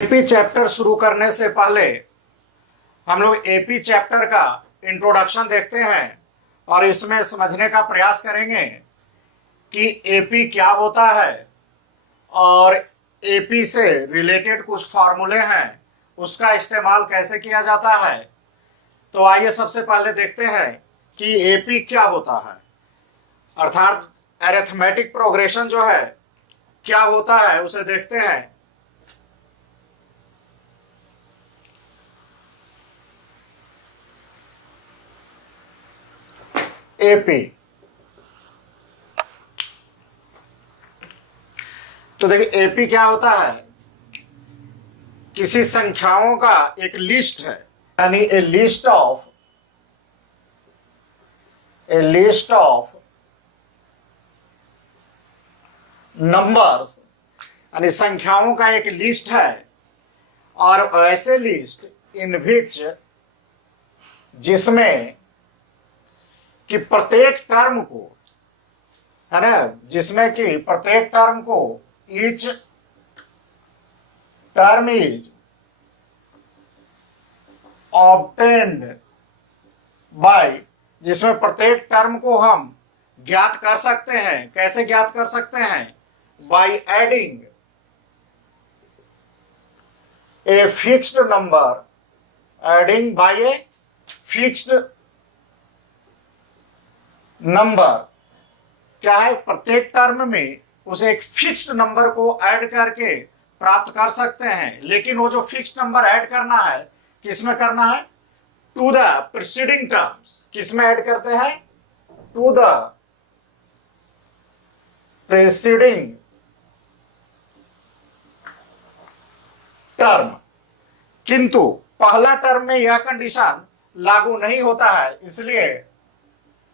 AP chapter शुरू करने से पहले हम लोग एपी चैप्टर का इंट्रोडक्शन देखते हैं और इसमें समझने का प्रयास करेंगे कि एपी क्या होता है और एपी से रिलेटेड कुछ फॉर्मूले हैं, उसका इस्तेमाल कैसे किया जाता है। तो आइए सबसे पहले देखते हैं कि एपी क्या होता है, अर्थात अरिथमेटिक प्रोग्रेशन जो है क्या होता है उसे देखते हैं। एपी तो देखिए एपी क्या होता है, किसी संख्याओं का एक लिस्ट है, यानी ए लिस्ट ऑफ नंबर्स, यानी संख्याओं का एक लिस्ट है। और ऐसे लिस्ट इन विच जिसमें कि प्रत्येक टर्म को, है ना, जिसमें कि प्रत्येक टर्म को each term is obtained by, जिसमें प्रत्येक टर्म को हम ज्ञात कर सकते हैं। कैसे ज्ञात कर सकते हैं? By adding a fixed number, adding by a fixed number. क्या है? प्रत्येक टर्म में उसे एक फिक्स्ड नंबर को ऐड करके प्राप्त कर सकते हैं, लेकिन वो जो फिक्स्ड नंबर ऐड करना है किसमें करना है? To the preceding terms. किसमें ऐड करते हैं? To the preceding term. किंतु पहला टर्म में यह कंडीशन लागू नहीं होता है, इसलिए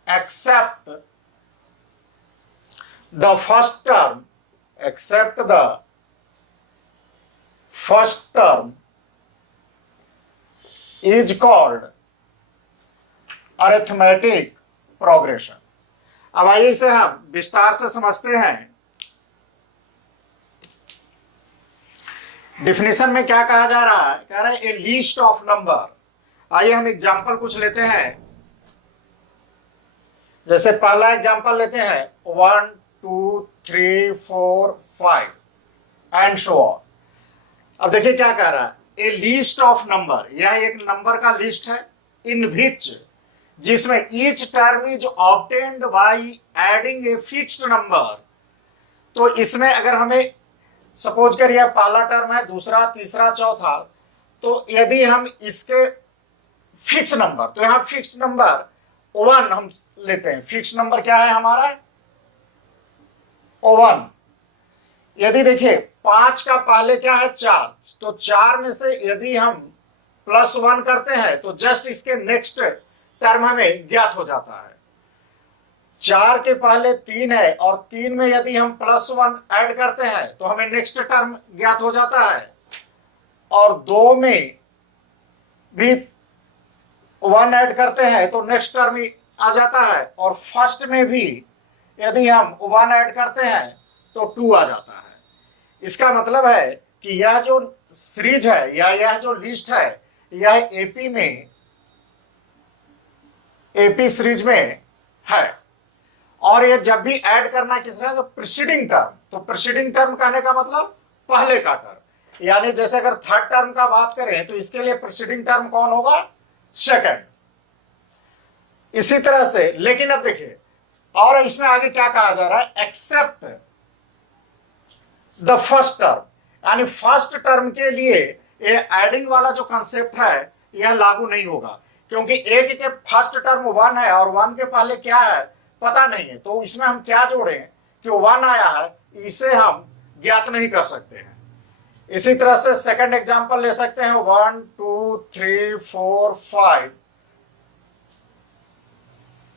except the first term is called arithmetic progression। अब आइए इसे हम विस्तार से समझते हैं। डिफिनेशन में क्या कहा जा रहा है? कह रहा है ए लिस्ट ऑफ नंबर। आइए हम एग्जांपल कुछ लेते हैं। जैसे पहला एग्जांपल लेते हैं 1 2 3 4 5 एंड सो ऑन। अब देखिए क्या कह रहा है, ए लिस्ट ऑफ नंबर, यह एक नंबर का लिस्ट है, इन विच, जिसमें each term is obtained by adding a fixed number. तो इसमें अगर हमें सपोज करिए पहला टर्म है, दूसरा, तीसरा, चौथा, तो यदि हम इसके फिक्स नंबर, तो यहां फिक्स्ड नंबर 1 हम लेते हैं। फिक्स नंबर क्या है हमारा? 1। यदि देखिए 5 का पहले क्या है? 4, तो 4 में से यदि हम +1 करते हैं तो जस्ट इसके नेक्स्ट टर्म हमें ज्ञात हो जाता है। 4 के पहले 3 है और 3 में यदि हम +1 ऐड करते हैं तो हमें नेक्स्ट टर्म ज्ञात हो जाता है। और 2 में भी 1 ऐड करते हैं तो नेक्स्ट टर्म आ जाता है। और फर्स्ट में भी यदि हम 1 ऐड करते हैं तो 2 आ जाता है। इसका मतलब है कि यह जो सीरीज है या यह जो लिस्ट है यह एपी सीरीज में है। और यह जब भी ऐड करना किस तरह? तो प्रीसीडिंग टर्म। तो प्रीसीडिंग टर्म कहने का मतलब पहले का टर्म, यानी जैसे अगर थर्ड टर्म का बात करें तो इसके लिए प्रीसीडिंग टर्म कौन होगा? सेकंड। इसी तरह से, लेकिन अब देखिए और इसमें आगे क्या कहा जा रहा है? एक्सेप्ट द फर्स्ट टर्म, यानी फर्स्ट टर्म के लिए ये एडिंग वाला जो कंसेप्ट है यह लागू नहीं होगा, क्योंकि एक के फर्स्ट टर्म 1 है और 1 के पहले क्या है पता नहीं है। तो इसमें हम क्या जोड़ें कि 1 आया है, इसे हम ज्ञात नहीं कर सकते हैं। इसी तरह से सेकंड एग्जांपल ले सकते हैं 1 2 3 4 5,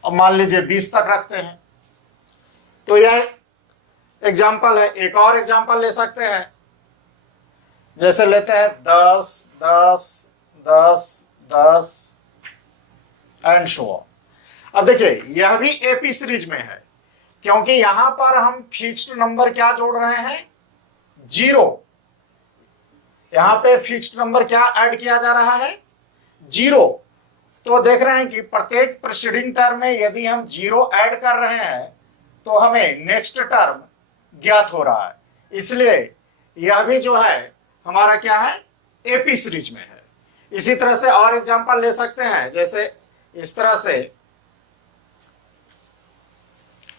अब मान लीजिए 20 तक रखते हैं। तो यह एग्जांपल है। एक और एग्जांपल ले सकते हैं, जैसे लेते हैं 10 10 10 10 एंड सो ऑन। अब देखिए यह भी एपी सीरीज में है, क्योंकि यहां पर हम फिक्स्ड नंबर क्या जोड़ रहे हैं? 0। यहां पे फिक्स्ड नंबर क्या ऐड किया जा रहा है, 0। तो देख रहे हैं कि प्रत्येक प्रीसीडिंग टर्म में यदि हम 0 ऐड कर रहे हैं तो हमें नेक्स्ट टर्म ज्ञात हो रहा है, इसलिए यह भी जो है हमारा क्या है, एपी सीरीज में है। इसी तरह से और एग्जांपल ले सकते हैं, जैसे इस तरह से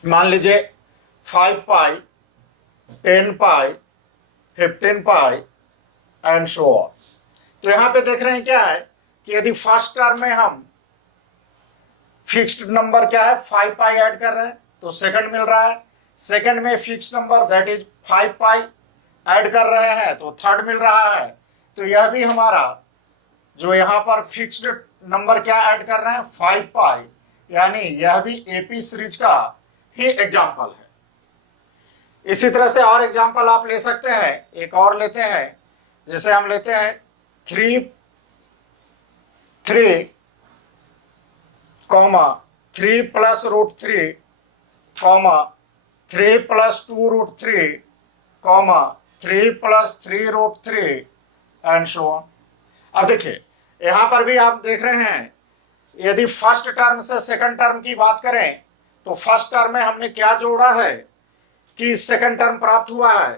मान लीजिए 5 पाई, 10 पाई, 15 पाई एंड सो ऑन। तो यहां पे देख रहे हैं क्या है कि यदि फर्स्ट टर्म में हम फिक्स्ड नंबर क्या है 5 पाई ऐड कर रहे हैं तो सेकंड मिल रहा है, सेकंड में fixed number that is 5 pi add कर रहे हैं तो थर्ड मिल रहा है। तो यह भी हमारा जो यहां पर फिक्स्ड नंबर क्या ऐड कर रहे हैं 5 पाई, यानी यह भी एपी सीरीज का ही एग्जाम्पल है। इसी तरह से और एग्जाम्पल आप ले सकते हैं, एक और लेते हैं, जैसे हम लेते हैं 3 plus root 3 3 plus 2 root 3 3 plus 3 root 3 and so on. अब देखिए यहां पर भी आप देख रहे हैं, यदि फर्स्ट टर्म से सेकंड टर्म की बात करें तो फर्स्ट टर्म में हमने क्या जोड़ा है कि सेकंड टर्म प्राप्त हुआ है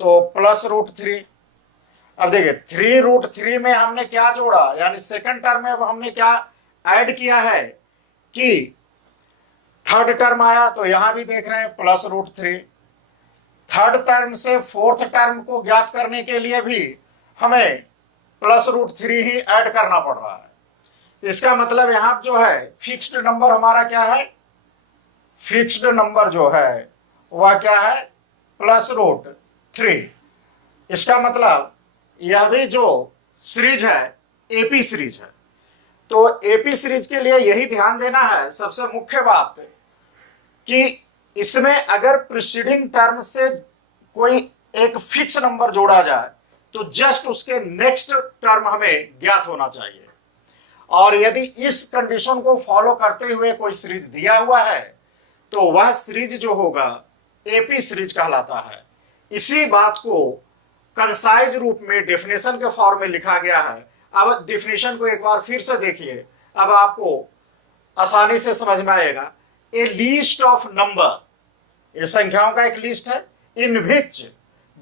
तो प्लस रूट 3। अब देखिए 3 रूट 3 में हमने क्या जोड़ा, यानी सेकंड टर्म में हमने क्या ऐड किया है कि थर्ड टर्म आया, तो यहां भी देख रहे हैं प्लस रूट 3। थर्ड टर्म से फोर्थ टर्म को ज्ञात करने के लिए भी हमें प्लस रूट 3 ही ऐड करना पड़ रहा है। इसका मतलब यहां जो है फिक्स्ड नंबर हमारा क्या है, फिक्स्ड नंबर जो है वह क्या है प्लस रूट 3। इसका मतलब यह भी जो सीरीज है एपी सीरीज है। तो एपी सीरीज के लिए यही ध्यान देना है सबसे मुख्य बात कि इसमें अगर प्रीसीडिंग टर्म से कोई एक फिक्स नंबर जोड़ा जाए तो जस्ट उसके नेक्स्ट टर्म हमें ज्ञात होना चाहिए। और यदि इस कंडीशन को फॉलो करते हुए कोई सीरीज दिया हुआ है तो वह सीरीज जो होगा एपी सीरीज कहलाता है। इसी बात को कंसाइज रूप में डेफिनेशन के फॉर्म में लिखा गया है। अब डेफिनेशन को एक बार फिर से देखिए, अब आपको आसानी से समझ में आएगा। ए लिस्ट ऑफ नंबर, ये संख्याओं का एक लिस्ट है, इन विच,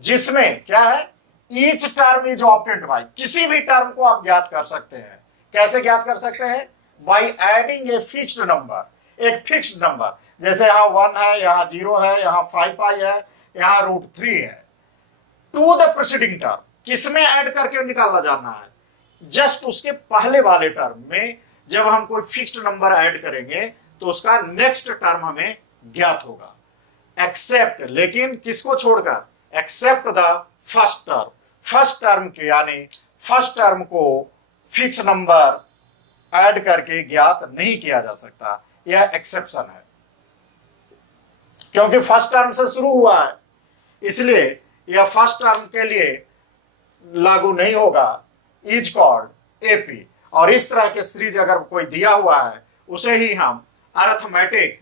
जिसमें क्या है each term is obtained by, किसी भी टर्म को आप ज्ञात कर सकते हैं। कैसे ज्ञात कर सकते हैं, by adding a fixed number, एक फिक्स्ड नंबर, जैसे यहां 1 है, यहां 0 है, यहां 5 पाई है, यहां रूट 3 है, टू द प्रीसीडिंग टर्म। किसमें ऐड करके निकालना जाना है, जस्ट उसके पहले वाले टर्म में जब हम कोई फिक्स्ड नंबर ऐड करेंगे तो उसका नेक्स्ट टर्म हमें ज्ञात होगा। एक्सेप्ट, लेकिन किसको छोड़कर, except the first term, first term के, यानी फर्स्ट टर्म को फिक्स नंबर ऐड करके ज्ञात नहीं किया जा सकता। यह एक्सेप्शन है, क्योंकि फर्स्ट टर्म से शुरू हुआ है, इसलिए यह फर्स्ट टर्म के लिए लागू नहीं होगा, इज कॉल्ड एपी। और इस तरह के सीरीज अगर कोई दिया हुआ है उसे ही हम अरिथमेटिक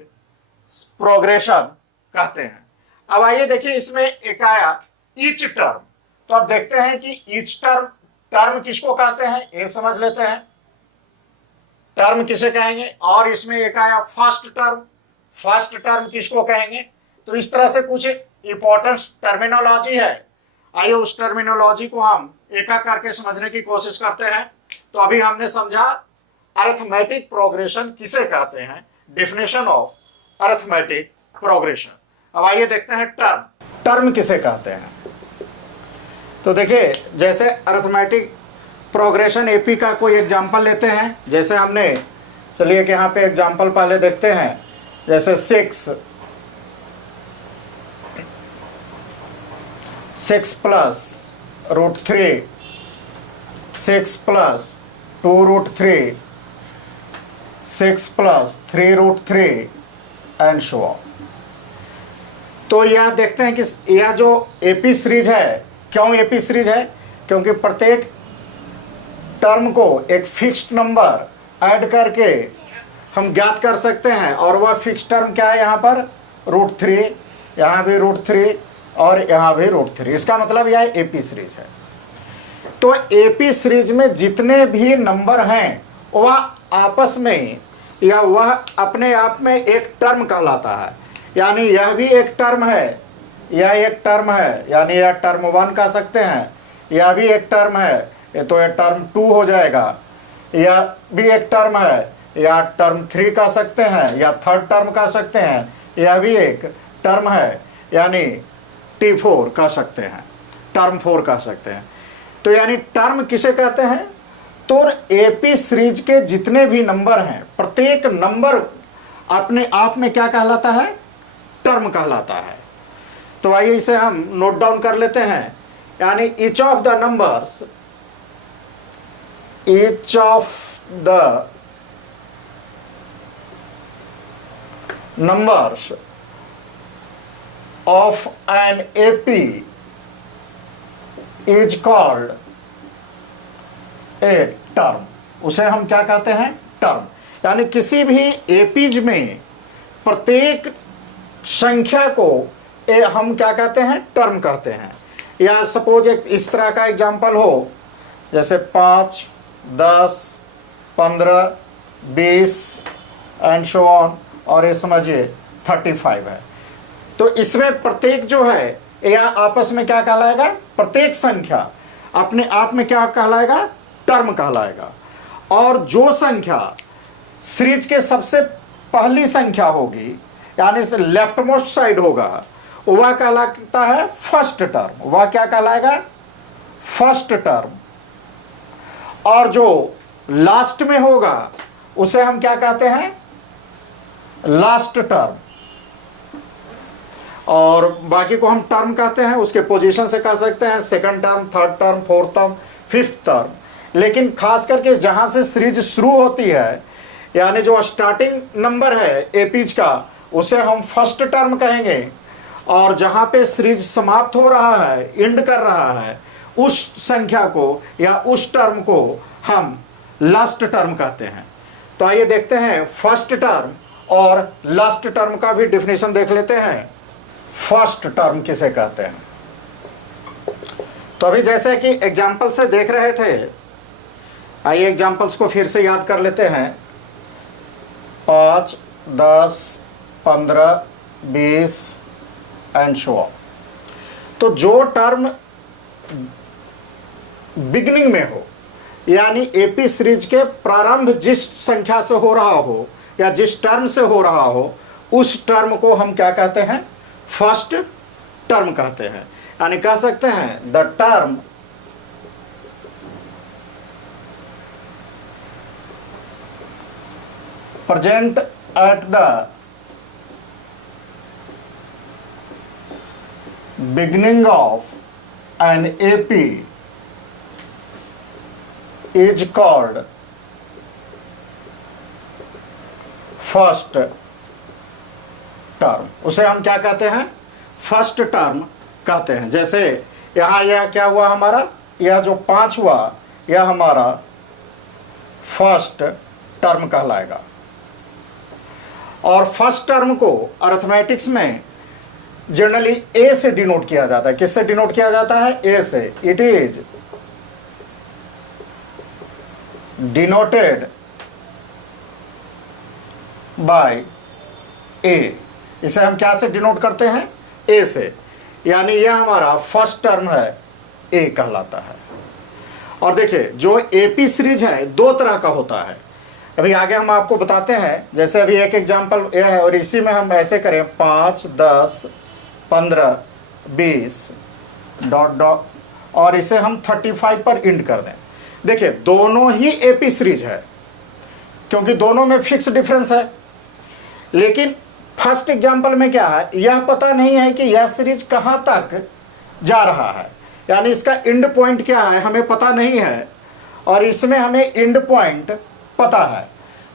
प्रोग्रेशन कहते हैं। अब आइए देखिए, इसमें एक आया ईच टर्म, तो अब देखते हैं कि ईच टर्म किसको कहते हैं, ये समझ लेते हैं टर्म किसे कहेंगे। और इसमें एक आया फर्स्ट टर्म किसको कहेंगे। तो इस तरह से कुछ इंपॉर्टेंट टर्मिनोलॉजी है, आइए उस टर्मिनोलॉजी को हम एक एक करके समझने की कोशिश करते हैं। तो अभी हमने समझा अरिथमेटिक प्रोग्रेशन किसे कहते हैं, डेफिनेशन ऑफ अरिथमेटिक प्रोग्रेशन। अब आइए देखते हैं टर्म किसे कहते हैं। तो देखिए, जैसे अरिथमेटिक प्रोग्रेशन एपी का कोई एग्जांपल लेते हैं, जैसे हमने, चलिए कि यहाँ पे एग्जांपल पहले देखते हैं, जैसे 6 plus root 3, 6 plus 2 root 3, 6 plus 3 root 3 and so on. तो यह देखते हैं कि यह जो एपी सीरीज है, क्यों एपी सीरीज है, क्योंकि प्रत्येक टर्म को एक फिक्स्ड नंबर ऐड करके हम ज्ञात कर सकते हैं। और वह फिक्स्ड टर्म क्या है, यहाँ पर रूट 3, यहाँ भी रूट 3 और यहाँ भी रूट 3। इसका मतलब यह एपी सीरीज है। तो एपी सीरीज में जितने भी नंबर हैं वह आपस में या वह अपने आप में एक टर्म कहलाता है। यानी यह भी एक टर्म है, यह एक टर्म है, यानी यह टर्म 1 कह सकते हैं, यह भी एक टर्म है तो यह टर्म 2 हो जाएगा, यह भी एक टर्म है, या टर्म 3 कह सकते हैं, या थर्ड टर्म कह सकते हैं, यह भी एक टर्म है, यानी T4 कह सकते हैं, टर्म 4 कह सकते हैं। तो यानी टर्म किसे कहते हैं? तो एपी सीरीज के जितने भी नंबर हैं, प्रत्येक नंबर अपने आप में क्या कहलाता है? टर्म कहलाता है। तो आइए इसे हम नोट डाउन कर लेते हैं। यानी each of the numbers, each of the numbers of an AP is called a term. उसे हम क्या कहते हैं? टर्म। यानी किसी भी एपीज में प्रत्येक संख्या को हम क्या कहते हैं? टर्म कहते हैं। या सपोज एक इस तरह का एग्जांपल हो, जैसे 5, 10, 15, 20 एंड सो ऑन, और ये समझिए 35 है। तो इसमें प्रत्येक जो है यह आपस में क्या कहलाएगा? प्रत्येक संख्या अपने आप में क्या कहलाएगा? टर्म कहलाएगा। और जो संख्या सीरीज के सबसे पहली संख्या होगी, यानी से लेफ्ट मोस्ट साइड होगा, वह कहलाता है फर्स्ट टर्म। वह क्या कहलाएगा? First term. और जो लास्ट में होगा उसे हम क्या कहते हैं? Last term. और बाकी को हम टर्म कहते हैं, उसके पोजीशन से कह सकते हैं second term, third term, fourth term, fifth term. लेकिन खास करके जहां से सीरीज शुरू होती है, यानी जो स्टार्टिंग नंबर है एपीज का, उसे हम फर्स्ट टर्म कहेंगे। और जहां पे सीरीज समाप्त हो रहा है, एंड कर रहा है, उस संख्या को या उस टर्म को हम लास्ट टर्म कहते हैं। तो आइए देखते हैं फर्स्ट टर्म और लास्ट टर्म का भी डिफिनेशन देख लेते हैं। फर्स्ट टर्म किसे कहते हैं? तो अभी जैसे कि एग्जाम्पल से देख रहे थे, आइए एग्जाम्पल्स को फिर से याद कर लेते हैं। 5, 10, 15, 20 एंड सो ऑन। तो जो टर्म बिगिनिंग में हो, यानी एपी सीरीज के प्रारंभ जिस संख्या से हो रहा हो या जिस टर्म से हो रहा हो, उस टर्म को हम क्या कहते हैं? फर्स्ट टर्म कहते हैं। यानी कह सकते हैं the term present at the beginning of an AP is called first term. उसे हम क्या कहते हैं? फर्स्ट टर्म कहते हैं। जैसे यहां यह क्या हुआ हमारा? यह जो 5 हुआ, यह हमारा फर्स्ट टर्म कहलाएगा। और फर्स्ट टर्म को अरिथमेटिक्स में जनरली ए से डिनोट किया जाता है। किससे डिनोट किया जाता है? ए से। इट इज डिनोटेड बाय ए। इसे हम क्या से डिनोट करते हैं? ए से। यानी यह हमारा फर्स्ट टर्म है, ए कहलाता है। और देखिए जो एपी सीरीज है 2 तरह का होता है। अभी आगे हम आपको बताते हैं। जैसे अभी एक एग्जांपल यह है, और इसी में हम ऐसे करें 5, 10, 15, 20 डॉट डॉट, और इसे हम 35 पर एंड कर दें। देखिए दोनों ही एपी सीरीज है, क्योंकि दोनों में फिक्स डिफरेंस है। लेकिन फर्स्ट एग्जांपल में क्या है? यह पता नहीं है कि यह सीरीज कहां तक जा रहा है, यानी इसका एंड पॉइंट क्या है हमें पता नहीं है, और इसमें हमें एंड पॉइंट पता है।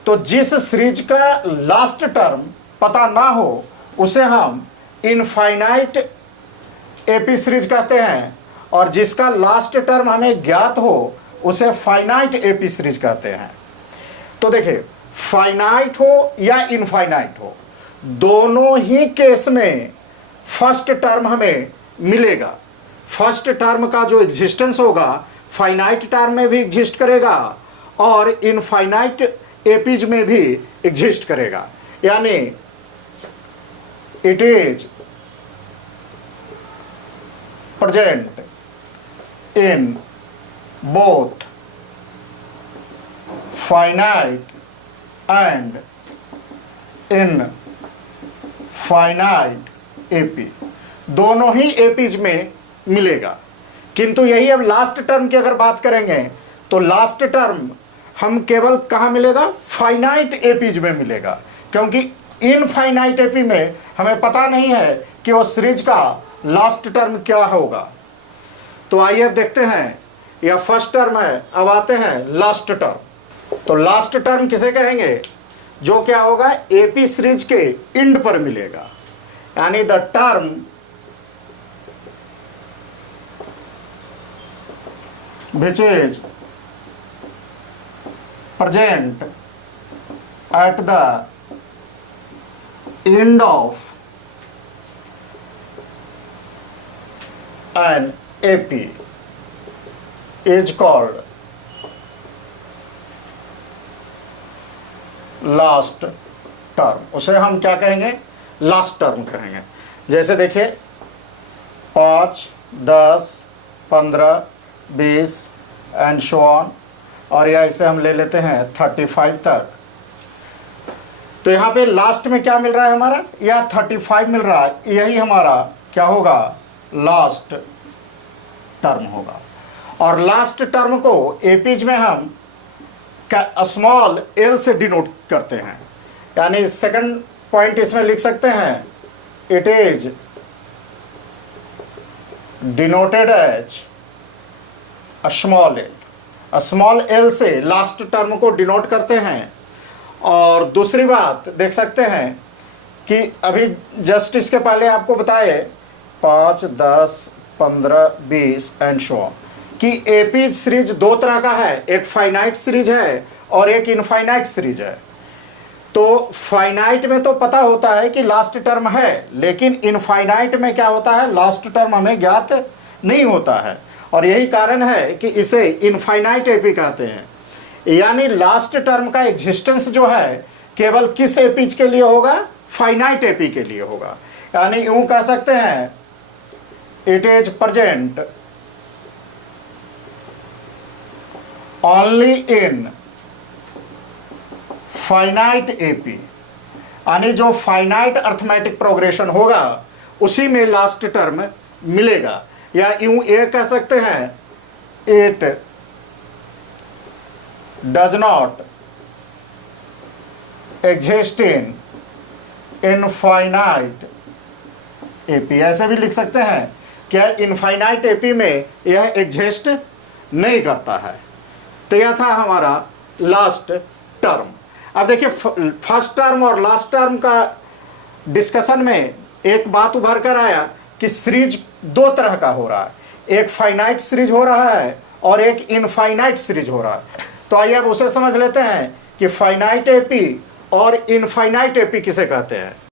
तो जिस सीरीज का लास्ट टर्म पता ना हो उसे हम इनफाइनाइट एपी सीरीज कहते हैं, और जिसका लास्ट टर्म हमें ज्ञात हो उसे फाइनाइट एपी सीरीज कहते हैं। तो देखिए फाइनाइट हो या इनफाइनाइट हो, दोनों ही केस में फर्स्ट टर्म हमें मिलेगा। फर्स्ट टर्म का जो एग्जिस्टेंस होगा फाइनाइट टर्म में भी एग्जिस्ट करेगा और इनफाइनाइट एपीज में भी एग्जिस्ट करेगा। यानी it is present in both finite and infinite AP, दोनों ही एपीज में मिलेगा। किंतु यही अब लास्ट टर्म की अगर बात करेंगे तो लास्ट टर्म हम केवल कहां मिलेगा, फाइनाइट एपीज में मिलेगा, क्योंकि इनफाइनाइट एपी में हमें पता नहीं है कि वो सीरीज का लास्ट टर्म क्या होगा। तो आइए अब देखते हैं, यह फर्स्ट टर्म है, अब आते हैं लास्ट टर्म। तो लास्ट टर्म किसे कहेंगे, जो क्या होगा एपी सीरीज के एंड पर मिलेगा, यानी the term which is present at the end of an AP is called last term. उसे हम क्या कहेंगे, लास्ट टर्म कहेंगे। जैसे देखिए 5, 10, 15, 20 एंड सो ऑन, और या इसे हम ले लेते हैं 35 तक। तो यहाँ पे लास्ट में क्या मिल रहा है हमारा, या 35 मिल रहा है, यही हमारा क्या होगा, लास्ट टर्म होगा। और लास्ट टर्म को एपीज में हम स्मॉल एल से डिनोट करते हैं, यानी सेकंड पॉइंट इसमें लिख सकते हैं, it is denoted as small L से लास्ट टर्म को डिनोट करते हैं। और दूसरी बात देख सकते हैं कि अभी जस्ट इसके पहले आपको बताए 5, 10, 15, 20 एंड सो ऑन कि एपी सीरीज दो तरह का है, एक फाइनाइट सीरीज है और एक इनफाइनाइट सीरीज है। तो फाइनाइट में तो पता होता है कि लास्ट टर्म है, लेकिन इनफाइनाइट में क्या होता है, लास्ट टर्म हमें ज्ञात नहीं होता है, और यही कारण है कि इसे इनफाइनाइट एपी कहते हैं। यानी लास्ट टर्म का एग्जिस्टेंस जो है केवल किस एपीज के लिए होगा, फाइनाइट एपी के लिए होगा। यानी यूं कह सकते हैं, it is present only in finite AP, यानी जो फाइनाइट अर्थमेटिक प्रोग्रेशन होगा उसी में लास्ट टर्म मिलेगा। या यूं ये कह सकते हैं, it does not exist in infinite AP, ऐसे भी लिख सकते हैं, क्या इनफाइनाइट एपी में यह एग्जिस्ट नहीं करता है। तो यह था हमारा लास्ट टर्म। अब देखिए फर्स्ट टर्म और लास्ट टर्म का डिस्कशन में एक बात उभर कर आया कि सीरीज दो तरह का हो रहा है, एक फाइनाइट सीरीज हो रहा है और एक इनफाइनाइट सीरीज हो रहा है। तो आइए अब उसे समझ लेते हैं कि फाइनाइट एपी और इनफाइनाइट एपी किसे कहते हैं।